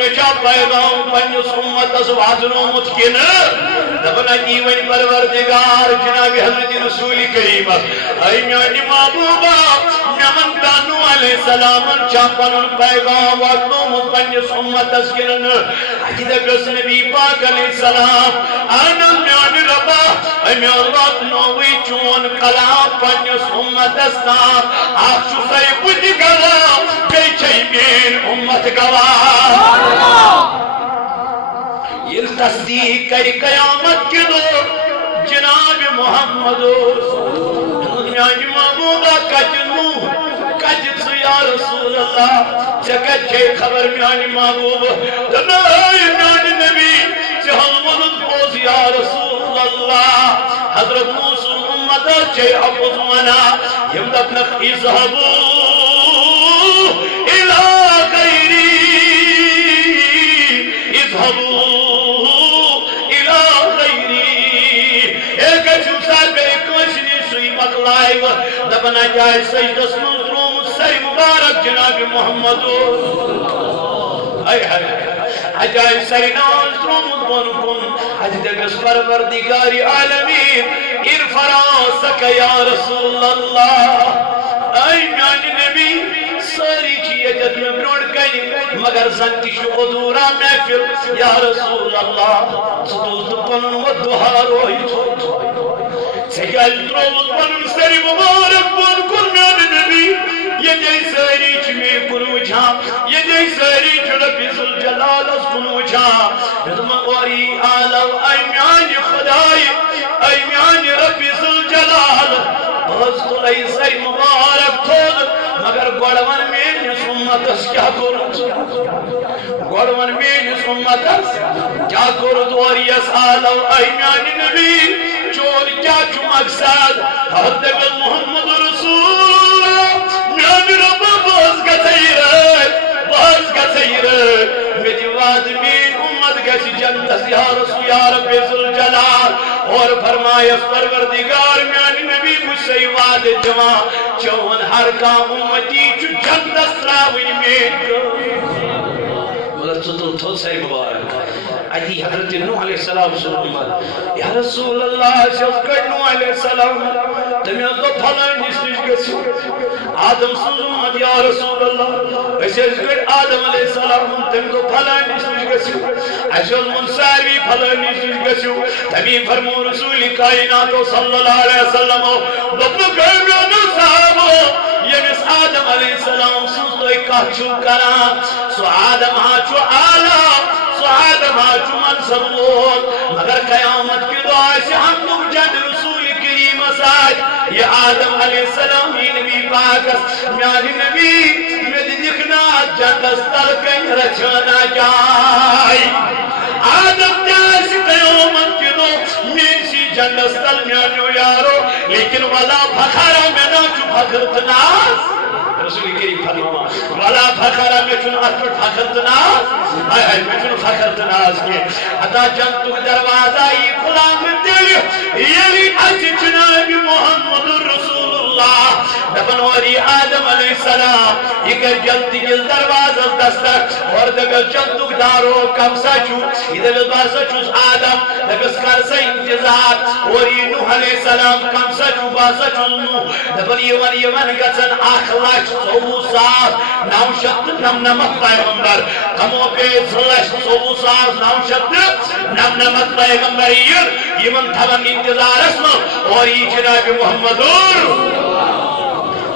matcha پیغام پنیس امتس واتنومت کن دپنا دیوین پروردگار جناب حضرت رسول کریم اے میانی محبوبہ میمن دانو علیہ السلام چاپن پیغام واتنومت پنیس امتس کن اجی دپس نبی پاک علیہ السلام آنا میانی ربا اے میان واتنوی چون کلام پنیس امتس نام آخشو سی بودی کلام بیچے مین امت گواہ یہ تصدیق کری قیامت کی دو جناب محمد میانی محبوبہ کجنو کجت یا رسول اللہ چکت چھے خبر میانی محبوب دنائی میانی نبی چہل مدد بوز یا رسول اللہ حضرت موسیٰ امت چھے افض منا یمدب نخ اذهبو الى غیری اذهبو دپنا جائے سجدس من تروم سر مبارک جناب محمد جائے سر ناز تروم بن کن دگس پروردگاری عالمین ارفراسک یا رسول اللہ اے میانی نبی ساری چیئت میں بروڑ گئی مگر زنتی شو ادورا محفل یا رسول اللہ سدوز پنن و دہا روئی سجل تروز پنن سری مبارک بن کن میانی نبی یہ جی ساری چمی کنو چھا یہ جی ساری چلب ذوالجلال اس کنو چھا رضم اوری آلو اے میانی خدای اے میانی رب ذوالجلال بہت کلائی سری مبارک تھود مگر گوڑوان میں نسومتس کیا کرد گوڑوان میں نسومتس کیا کرد اوریس آلو اے میانی نبی چور کیا چھو مقصد حد بل محمد رسول میانی رب باز گسیر میری واد مین امت گسی جنت یا رسول یا رب ذوالجلال اور فرمایا پروردگار میانی نبی کچھ سی واد جوان چون ہر کا امتی چو جنت سراوی مین مگر تطور تھو سی مبارک ادی حضرت نوح علیہ السلام سلام یا رسول اللہ شخص کر نوح علیہ السلام تمہیں از دو پھلائیں نسلش گسی آدم سلام یا رسول اللہ ایسے از کر آدم علیہ السلام تمہیں دو پھلائیں نسلش گسی ایسے از منصاری پھلائیں نسلش گسی تمہیں فرمو رسول کائنات صلی اللہ علیہ وسلم دبنو کرمیانو صحابو یہ مس آدم علیہ السلام سوزو ایک کہچو کران سو آدم ہاچو آلہ آدم آچو منصب بود مگر قیامت کی دعا سے ہم لوگ جد رسول کریم ساج یہ آدم علیہ السلام ہی نبی پاکس میانی نبی میں دیکھنا جد استر کہیں رچنا جائی آدم جاسی قیامت کی دعا میں سی جد استر میانیو یارو لیکن ولا فخارا میں نا چو فخرتناس رسول کریم فرماما ولا فخر میں چون اثر فخر تناز میں چون فخر تناز کے حتا جنتو دروازہ یہ غلام دل یلی اچ جناب محمد رسول اللہ دبنوری آدم علیہ السلام یہ کر جنتی جل دروازہ دستک اور دگر جنتو دارو کم سچو یہ دل بارسا چوز آدم دگس کرسا انتظار اور یہ نوح علیہ السلام کم سچو بارسا چوز نوح دبن یہ من گسن آخلاش صوبو ساز نو شد نم نمت پیغمبر کمو بیت صلح صوبو ساز نو شد نم نمت پیغمبر یہ من تھون انتظار اسم اور یہ جناب محمد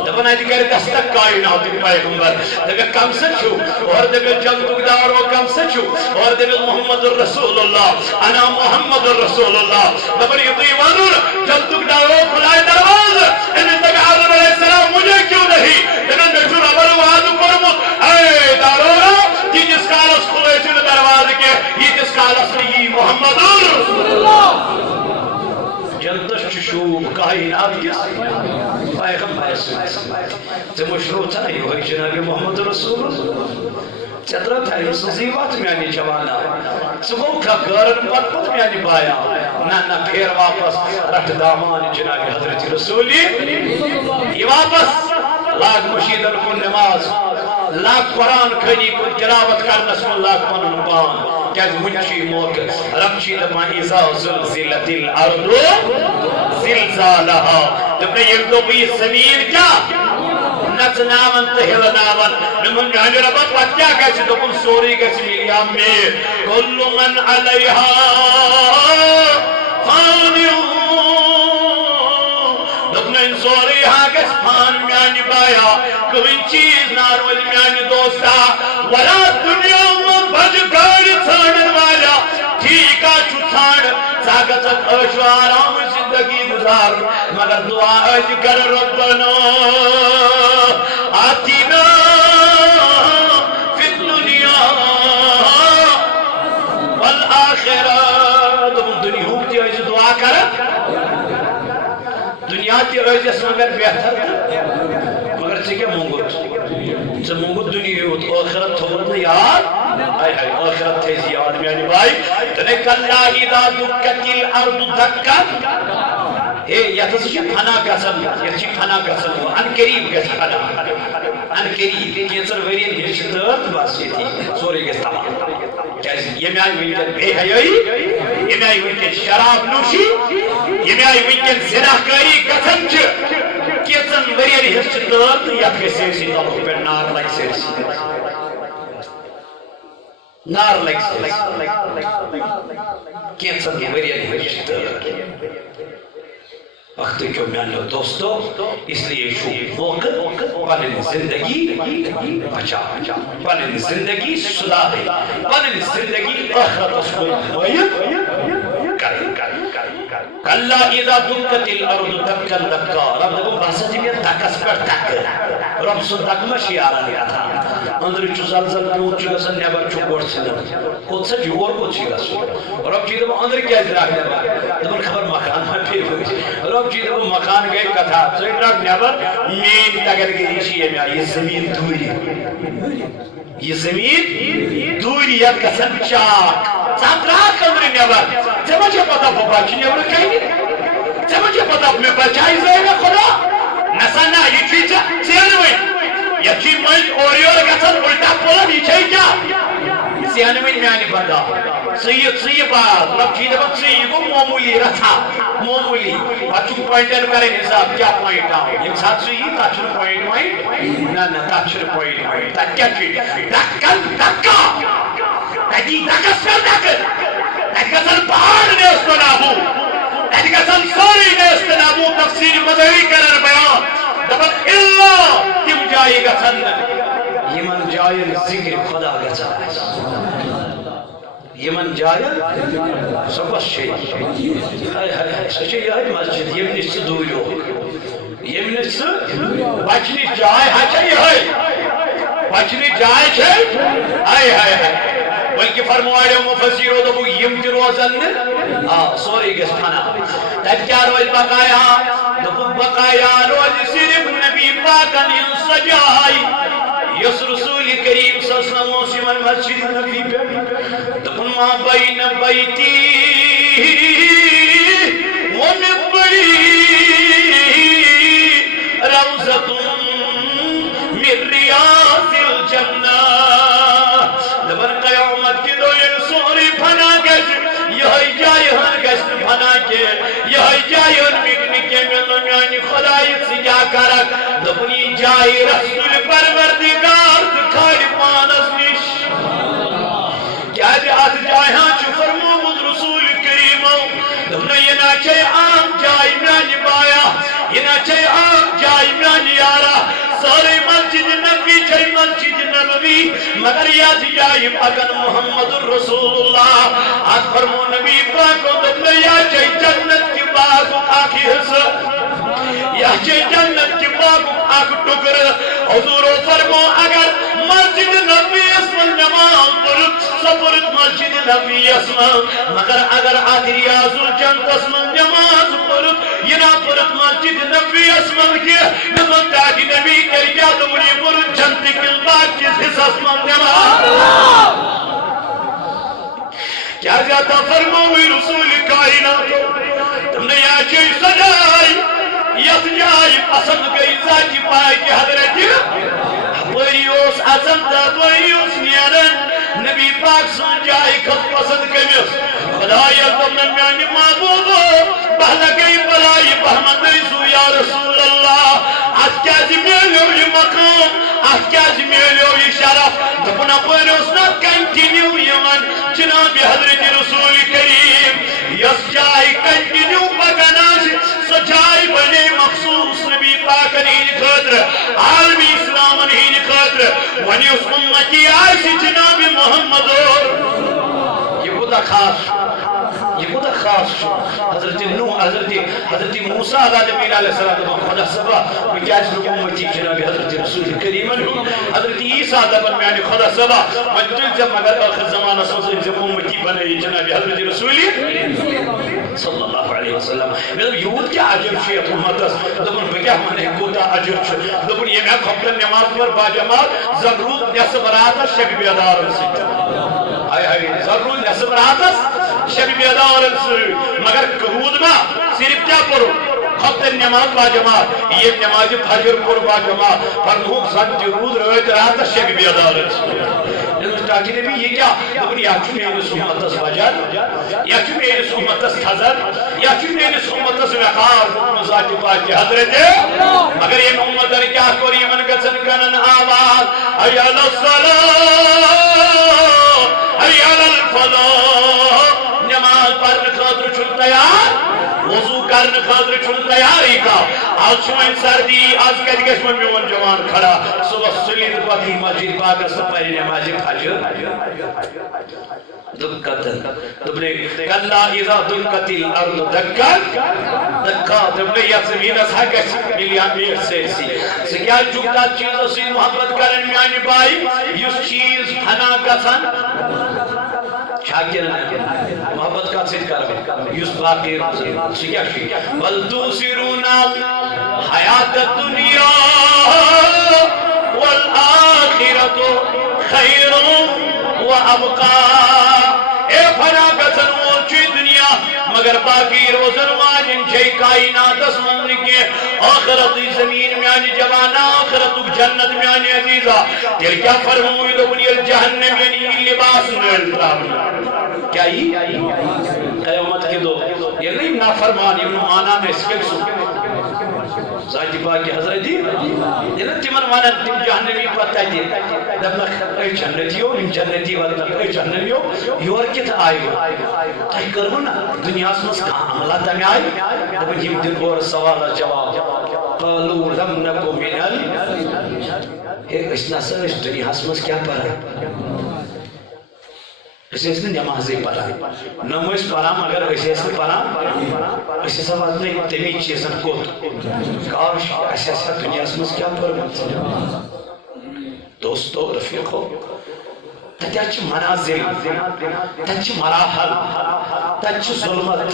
دبنا دیگر دستک کائنات پیغمبر دیگر کم سچو اور دیگر جنتک دارو کم سچو اور دیگر محمد رسول اللہ انا محمد رسول اللہ دبر یہ دیوانور جنتک دارو کھلائے دروازہ انہیں تک آدم علیہ السلام مجھے کیوں نہیں انہیں نجور عبر وعدو کرمت اے دارورا یہ جس کالس کھلے چل دروازے کے یہ جس کالس نہیں محمد رسول اللہ جنتش چشوب کائنات کس پیغمبر تو مشروط ہے یہ جناب محمد رسول اللہ چدرت ہے اس زیوات میں آنی جوانا سبو کا گرن پت میں آنی بایا نا پھر واپس رٹ دامان جناب حضرت رسولی یہ واپس لاغ مشیدن کو نماز لاگ قرآن خانی کو تلاوت کرنس من لاگ پنن پان کیا منچی موقع رب چی دپان اذا زلزلت الارض زلزالها دپنے یہ دو بھی زمین کیا نچناون تو ہلناون من جانے ربا پت کیا کہتے دپن سوری کہتے میلیا میں کل من علیہا فانیون دپنے سوری ہاں کہتے پان میانی بایا کوئی چیز نارول میانی دوستا ورا دنیا میں بج گاڑی چھاڑن والا ٹھیک آچو چھاڑ ساگت اشو آرام زندگی گزار مگر دعا اج کر ربنا آتینا فی الدنیا والآخرہ دنیا ہوتی ہے دعا کر دنیا تی روز اس مگر بہتر مگر چکے مونگت سے مونگت دنیا ہوت آخرت تھوڑ یاد آئی آخرت تیزی یاد میانی بھائی تنک اللہ اذا دکت الارض دکت یہ تسجی پھنا گسن یہ چی پھنا گسن ان قریب گس پھنا ان قریب کینسر ورین ہشتر بس یہ تھی سوری گس تمام یہ میں آئی ونکن بے حیائی یہ میں آئی ونکن شراب نوشی یہ میں آئی ونکن زناکاری گسن کینسر ورین ہشتر یا پھر سیرسی طلب پر نار لگ سیرسی نار لگ سیرسی کینسر ورین ہشتر وقت کیوں میانو دوستو اس لیے شو موقع پنن زندگی بچا پنن زندگی سدھارے پنن زندگی آخرت اسکول ہوئے کلا اذا دکت الارض دکا دکا رب دکو بحثتی میں دکس پر دک رب سن دکمہ شیارہ لیا تھا اندر چو زلزل پیوت چو گسن نیبر چو گوڑ سنم خود سے جوور کو چی گسن رب چی دکو اندر کیا ادراک نیبر دکو خبر مکان میں پھر ہوئی رب چی دکو مکان گئے کتھا تو ادراک نیبر مین تگر گئی چیئے میں یہ زمین دوری یہ زمین دوری یا کسن چاک ساتراک اندر نیبر جب مجھے پتا بچی نیبر کہیں گے جب مجھے پتا میں بچائی زائے گا خدا نسانا یہ چیزا سیانوئی یہ چیز مجھ اوریور گسن الٹا پولا یہ چاہی کیا سیانوئی میں آنی بندہ سی بات رب چیز بات سی کو مومولی رتھا مومولی بچوں پوائنٹر کریں حساب کیا پوائنٹ آؤ یہ ساتھ سی تاچر پوائنٹ ہوئی نا تاچر پوائنٹ ہوئی تا کیا چیز دکن دکا تاکی دکس پر دکن تاکسن پہاڑ نے اس کو نابو تاکسن سوری نے اس کو نابو تفسیر مذہبی کرن بیان دبت اللہ کم جائے گا سن یہ من جائے ذکر خدا گا سن یہ من جائے سبس شئی سچے یہ مسجد یہ من اس دوری ہو یہ من اس بچنی جائے ہاچا یہ ہے بچنی جائے چھے آئے آئے آئے بلکہ فرموائے مفسیروں دو یم تی روزن سوری گس پھنا تب کیا روز بقایا دو بقایا روز صرف نبی پاکن سجائی یس رسول کریم صلی اللہ علیہ وسلم موسیمن مسجد نبی پہ دپن ما بین بیتی ومبری روزت من ریاض الجنہ دپن قیامت کی دو یہ سوری پھنا گش یہ جائے ہن گشت پھنا کے یہ جائے ہن مکنی کے ملنگانی خدای سجا کرک دپنی جائے رسول پروردگار دکھائی پانس نش کیا جی آت جائے ہاں چو فرمود رسول کریمو دپنی یہ نا چھے عام جائے میانی بایا یہ نا چھے عام جائے میانی یارا سارے مسجد نبی چھے مسجد نبی مگر یاد جائے اگر محمد رسول اللہ آت فرمو نبی پاکو دپنی یا چھے جنت کی باغ آخی حصہ یا چھے جنت کی باغ آخ ٹکر حضور فرمو اگر مسجد نبی اسم نماز پرت سپرت مسجد نبی اسم مگر اگر آخر ریاض الجنت اسم نماز پرت یہ نا پرت مسجد نبی اسم کے نمت تاکی نبی کر کیا دوری پرت جنت کل باغ کس حص اسم نماز کیا جاتا فرموی رسول کائنات تم نے یا چیز سجائی یت جائے پسند گئی ذاتی پاک حضرت ہپری اس اعظم تدوئی اس نیرن نبی پاک سن جائے کھت پسند کمیس خدایا تمہیں میانی معبودو بہلا گئی بلائی بہمد ایسو یا رسول اللہ آج کیا جی میلیو یہ مقام آج کیا جی میلیو یہ شرف دپنا پر اس نا کنٹینیو یمن جناب حضرت رسول کریم یس جائے کنٹینیو پکناش سو جائے بنے مخصوص نبی پاک نہیں خطر عالمی اسلام نہیں خطر ونی اس امتی آئیسی جناب محمد یہ خدا خاص یہ خدا خاص حضرت نوح حضرت موسیٰ علیہ السلام خدا سبا بکیاج امتی جناب حضرت رسول کریم حضرت عیسیٰ دبن میں خدا سبا مجدل جب مگر آخر زمانہ سوزن جب امتی بنے جناب حضرت رسول صلی اللہ علیہ وسلم مطلب یہود کیا عجب شیط امتس دبن بکیا مانے کوتا عجب شیط دبن یہ میں خبر نماز پر باجماعت ضرورت نصب راتا شک بیدار ضرورت نصب راتا شب بیدار مگر کرود ما صرف کیا پڑھو خبر نماز باجماعت یہ نماز فجر پر باجماعت فرموک سنتی رود رویت راتا شب بیدار ٹاکی نے بھی یہ کیا لیکن یا چو میرے سمتس بجر یا چو میرے سمتس خزر یا چو میرے سمتس وقار ذات پاک حضرت مگر یہ محمد کیا کوری من گسن کنن آواز ایال الصلاة ایال الفلاح نماز پڑھنے خاطر چھن تیار وضو کرنے خاطر چھن تیاری کا آج شوائن سردی آج کہتے گشم میون جوان کھڑا صبح سلید پاکی مسجد پاک سپاری نماز فجر دکتن دبنے کلا اذا دکتی الارض دکا دبنے یا زمین اس حق ملیان میر سیسی سکیا جگتا چیزوں سے محبت کرن میں آنی بائی یس چیز پھنا گسن شاکر محبت کا صدق کرو یس باقی سکیا بل دوسرون حیات الدنیا والآخرت خیر و ابقا اے فنا گسن موچی دنیا مگر باقی روزن واجن چھے کائنات اسمن کے آخرت زمین میں آنی جوانا آخرت جنت میں آنی عزیزہ تل کیا فرموئی دو بنی الجہنم یعنی لباس میں الفرام کیا ہی قیامت کے دو یہ نہیں نافرمان ابن مانا میں اس کے سن ذاتی پاکی حضرت یہ نا تمن مانا تم جہنمی پتہ دی دبنا اے جنتیو ان جنتی وقت اے جہنمیو یور کت آئی تاہی کرو نا دنیا سمس کہاں عملہ تمی آئی دبن ہم دن اور سوال جواب قالو لم نکو من ایک اس نصر اس دنیا سمس کیا پڑھا اسے اس نے نمازیں پڑھا نماز پڑھا مگر اسے اس نے پڑھا اسے سب آدمی تمی چیزن کو کاش ایسا ایسا دنیا سمس کیا پڑھا دوستو رفیقو تچ منازل تچ مراحل تچ ظلمت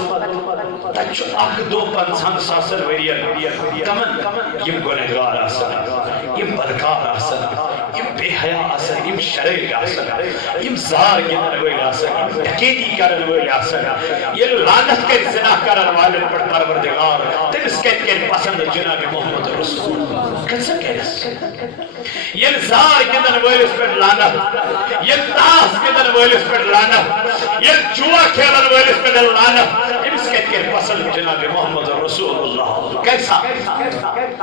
تچ اخدو پنسان ساسر وریر کمن یم گنہگار آسن یم بدکار آسن یم بے حیاء آسن یم شرک آسن یم زار گنن ویل آسن ڈکیتی کرن ویل آسن یہ لعنت کے زنا کرن والن پر پروردگار تمس کہت کے پسند جناب محمد رسول کیسا کہس یہ زار گنن ویل اس پر لعنت یہ تاس گنن ویل اس پر لعنت یہ جوا کھیلن ویل اس پر لعنت تمس کہت کے پسند جناب محمد رسول اللہ کیسا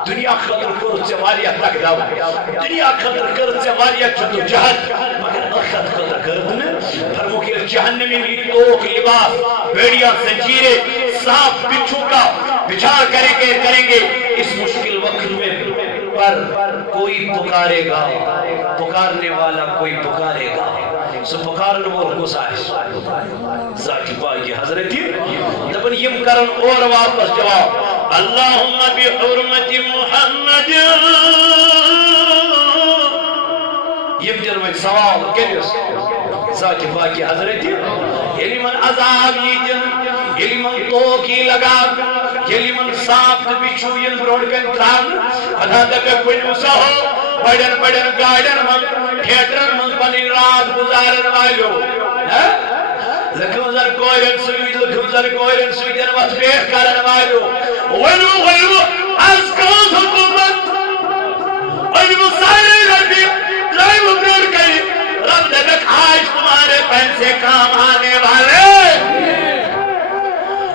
دنیا خطر کرت سے والیا تک داو دنیا خطر کرت سے والیا جدو جہد مگر اخت خطر کرت میں فرمو کہ جہنمی توک لباس بیڑیا زنجیرے صاف بچھو کا بچھار کریں گے اس مشکل وقت میں پر کوئی پکارے گا پکارنے والا کوئی پکارے گا سو پکارن وہ گسائش ذاتی پاکی حضرت دبن یم کرن اور واپس جواب اللہم بحرمت محمد یم جنویں سوال کہنیس ذاتی پاکی حضرت یلی من عذاب یجن یلی من توکی لگا یلی من ساپت بچھو ین بروڑکن تران ادا دکا کنو سہو بڑن گاڑن من تھیٹرن من پنی رات گزارن والو لکھوزر کوئرن سوید لکھوزر کوئرن سویدن وقت بیٹ کرن والو ولو از کاز حکومت علم سارے ربی ڈرائیو کر گئی رب دبک آج تمہارے پیسے کام آنے والے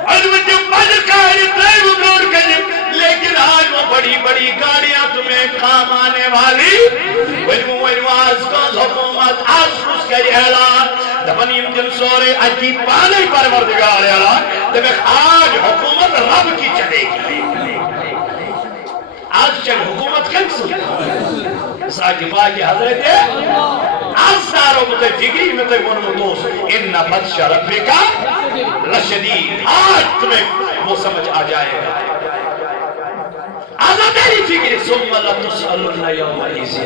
علم جب بڑھ کر ڈرائیو کر گئی لیکن آج وہ بڑی بڑی گاڑیاں تمہیں کام آنے والی ولو از کاز حکومت آج اس کا اعلان دفنیم دل سورے اجی پانے پروردگار اعلان دبک آج حکومت رب کی چلے گی آج چل حکومت کن ساکی باقی حضرت آج ساروں کو فکری میں تو منمتوس ان بطش ربکا لشدید آج تمہیں وہ سمجھ آ جائے گا آزا تیری فکر ثم لتسألن یومئذ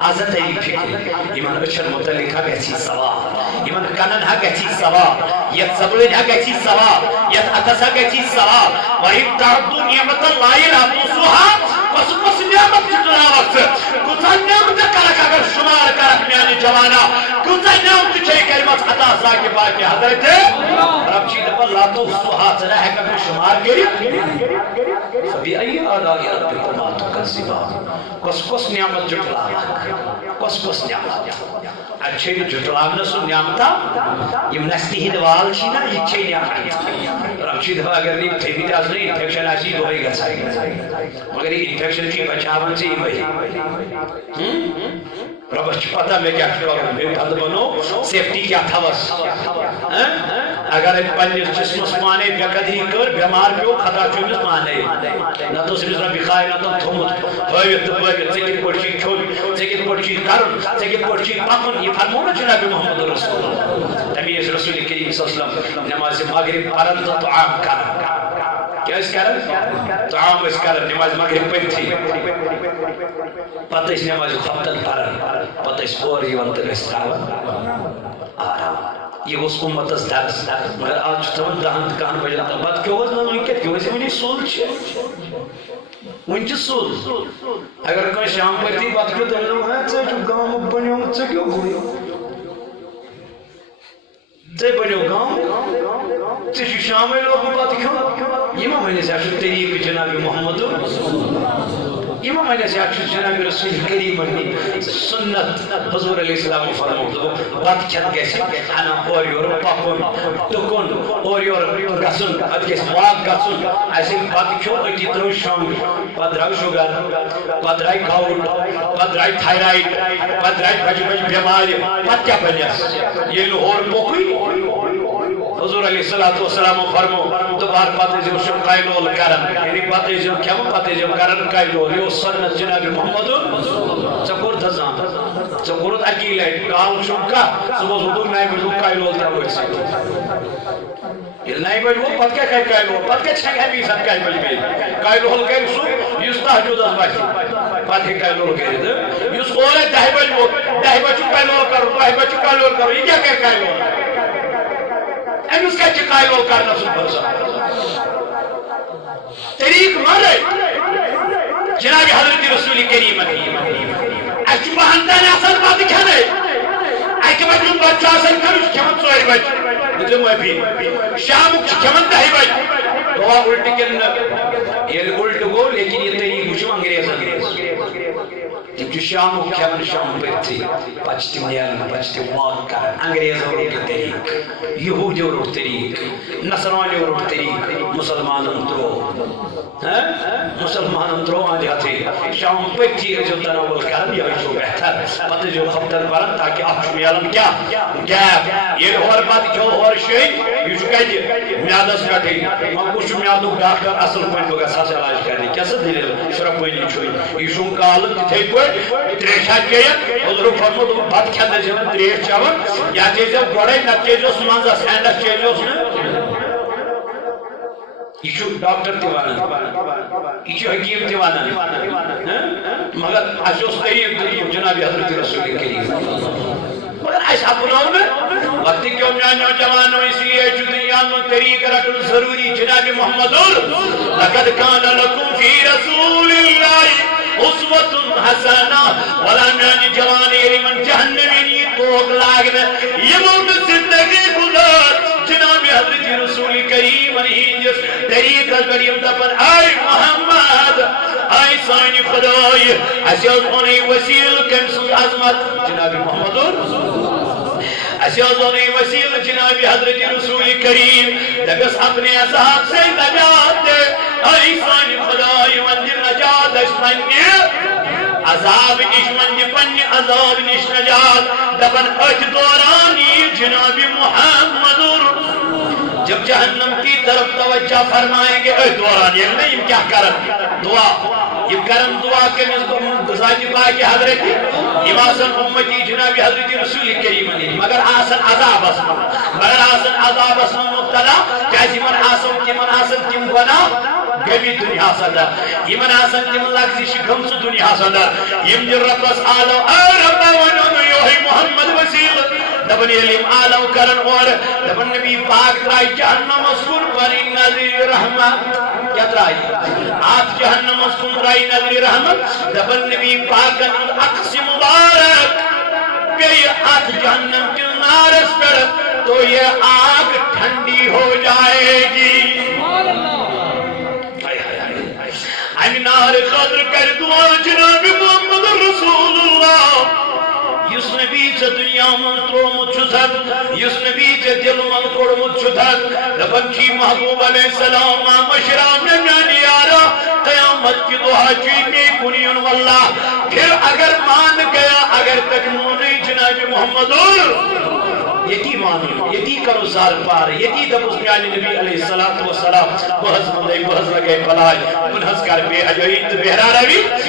آزا تیری فکر ایمان اچھر متعلق ہے گیسی ثواب ایمان کنن ہے گیسی ثواب یت زبرن ہے گیسی ثواب یت اتس ہے گیسی ثواب وَإِن تَعُدُّوا نِعْمَةَ اللَّهِ لَا تُحْصُوهَا پس نعمت جتنا وقت کتا نعمت کرک اگر شمار کرک میانی جوانا کتا نعمت چھے کلمت عطا ساکی باقی حضرت رب چید پر لا تحصوها چنہ ہے کہ شمار گری فبی ای آلائی ربکما تکذبان کس نعمت جتلا کس نعمت اچھے جتلانا سو نعمتا یم نستی دوال چینا یہ چھے نعمت رب چید پر اگر نہیں تھے بھی آز نہیں انفیکشن آسی دوئی گا سائی مگر یہ انفیکشن کی بچاون سے ہی وہی رب اچھ پتا میں کیا کروں میں پھل بنو سیفٹی کیا تھا بس اگر پنجر جسمس مانے بے قدری کر بیمار پیو خطا چونس مانے نہ تو صرف ربی خواہ نہ تو تھومت بھائیت سیکن پڑچی چھوڑ سیکن پڑچی کرن سیکن پڑچی پاکن یہ فرمونا جناب محمد رسول اللہ تمیز رسول کریم صلی اللہ علیہ وسلم نماز مغرب پرن تو طعام کرن کیا اس کرن طعام اس کرن نماز مغرب پن تھی پتہ اس نماز خفتن پرن پتہ اس پوری وانتر اس تاون آرام یہ اس امت اس درس مگر آج تمام دہند کان بجاتا بات کیوں اس نہ کیا کیوں اسے منی سول چھے ونچ سول اگر کوئی شام پر تھی بات کیوں تو ہے تے جو گاؤں بنیو تے کیوں گھوڑیو تے بنیو گاؤں تے جو شام میں لوگ بات کیوں یہ میں نے سے طریق جناب محمد امام علیہ السلام جناب رسول کریم نے سنت حضور علیہ السلام فرمود بات چند کیسے انا اور یور پاپن تکون اور یور گسن ادیس واق گسن ایسے بات کیوں اتی تر شام پدرائی شوگر پدرائی کاؤٹ پدرائی تھائرائیڈ پدرائی بج بج بیماری پت کیا بنیاس یہ لاہور پوکوئی حضور علیہ السلام فرمو دوبار پاتے جو شم قائلول کرن یعنی پاتے جو کیم پاتے جو کرن قائلول یہ سنت جناب محمد چکور دھزان چکورت اکیل ہے کال شم کا صبح صدوق نائی بجو قائلول تھا وہ اسے یہ نائی بجو پت کیا کہہ قائلول پت کیا چھنگ ہے بیسان کہہ بجو قائلول کہہ سو یوس تحجود از باشی پاتے قائلول کہہ رہے یوس قول ہے دہ بجو قائلول کرو یہ کیا کہہ قائلول ایمس کا چکائی لوگ کرنا سن برسا طریق مارے جناب حضرت رسول کریم اچھو بہندان اثر بات کھانے ایک بجن بچہ اثر کرو کھمن سوئر بچ مجھے میں بھی شام کھمن دہی بچ دعا الٹ کرنا یہ الٹ گو لیکن یہ طریق مجھو انگریز جو شام کھمن شام پر تھی پچھتی نیرن پچھتی واق کرن انگریز روٹ طریق یہودی روٹ طریق نصرانی روٹ طریق مسلمانن ترو آنجا تھی شام پر تھی جو تناول کرن یہ جو بہتر پتہ جو خبتر پرن تاکہ آپ شمیالن کیا گیپ یہ اور بات جو اور شئی یہ جو کہتے میادس کٹی ہم کچھ میادو ڈاکٹر اصل پوائنٹ ہوگا ساس علاج کرنے کیسا دلیل شرف پوائنٹ چھوئی یہ شون کالن تھے کوئی تریشا کیا حضور فرمود بات کھانا جنہ تریش چاون یا چیزیں بڑے نہ چیزوں سمانزا سینڈا چیزوں سنے یہ ڈاکٹر تیوانا یہ حکیم تیوانا مگر اشوس قریب جناب حضرت رسول کریم مگر ایسا بناؤ میں وقت کیوں میانو جوانو اس لیے جدیان طریق رکھن ضروری جناب محمد لقد کان لکم فی رسول اللہ اسوة حسنہ ولا میانی جوانی من جہنمینی تو شوق لاگنا یمو زندگی گزار جناب حضرت رسول کریم ہندس طریقہ کریم دپن آئی محمد آئی سانی خدای اسی اونی وسیل کم سن عظمت جناب محمد اسی اونی وسیل جناب حضرت رسول کریم دبس اپنے اصحاب سے نجات دے آئی سانی خدای مندر نجات اشمنی عذاب نشمن پنی عذاب نش نجات دبن اچ دورانی جناب محمد جب جہنم کی طرف توجہ فرمائیں گے اے دوران یہ نہیں کیا کرم دعا یہ کرم دعا کے ذات پاک حضرت اماسن امتی جناب حضرت رسول کریم مگر آسن عذاب اسم مگر آسن عذاب اسم مبتلا کیسی من آسن تم بنا گمی دنیا صدر یمن آسن تم لگزش گمس دنیا صدر یم در ربس آلو اے رب ونو یوہی محمد وسیل دبن علم آلو کرن اور دبن نبی پاک ترائی جہنم اسکن بنی نظر رحمت کیا ترائی آپ جہنم اسکن ترائی نظر رحمت دبن نبی پاک اقص مبارک کہ آت جہنم کی نارس پر تو یہ آگ ٹھنڈی ہو جائے گی نار قدر کر دعا جناب محمد رسول اللہ یس نبی چھ دنیا من ترومت چھتن یس نبی چھ دل من کوڑمت چھتن دبن چی محبوب علیہ السلام مشرام نے میانی یارا قیامت کی دعا چی میں کنین واللہ پھر اگر مان گیا اگر تک مونی جناب محمد یتی مانو یتی کرو زار پار یتی دبس میانی نبی علیہ السلام بحث مندائی بحث لگے پلائی منحص کر بے حجوئی بہرا روی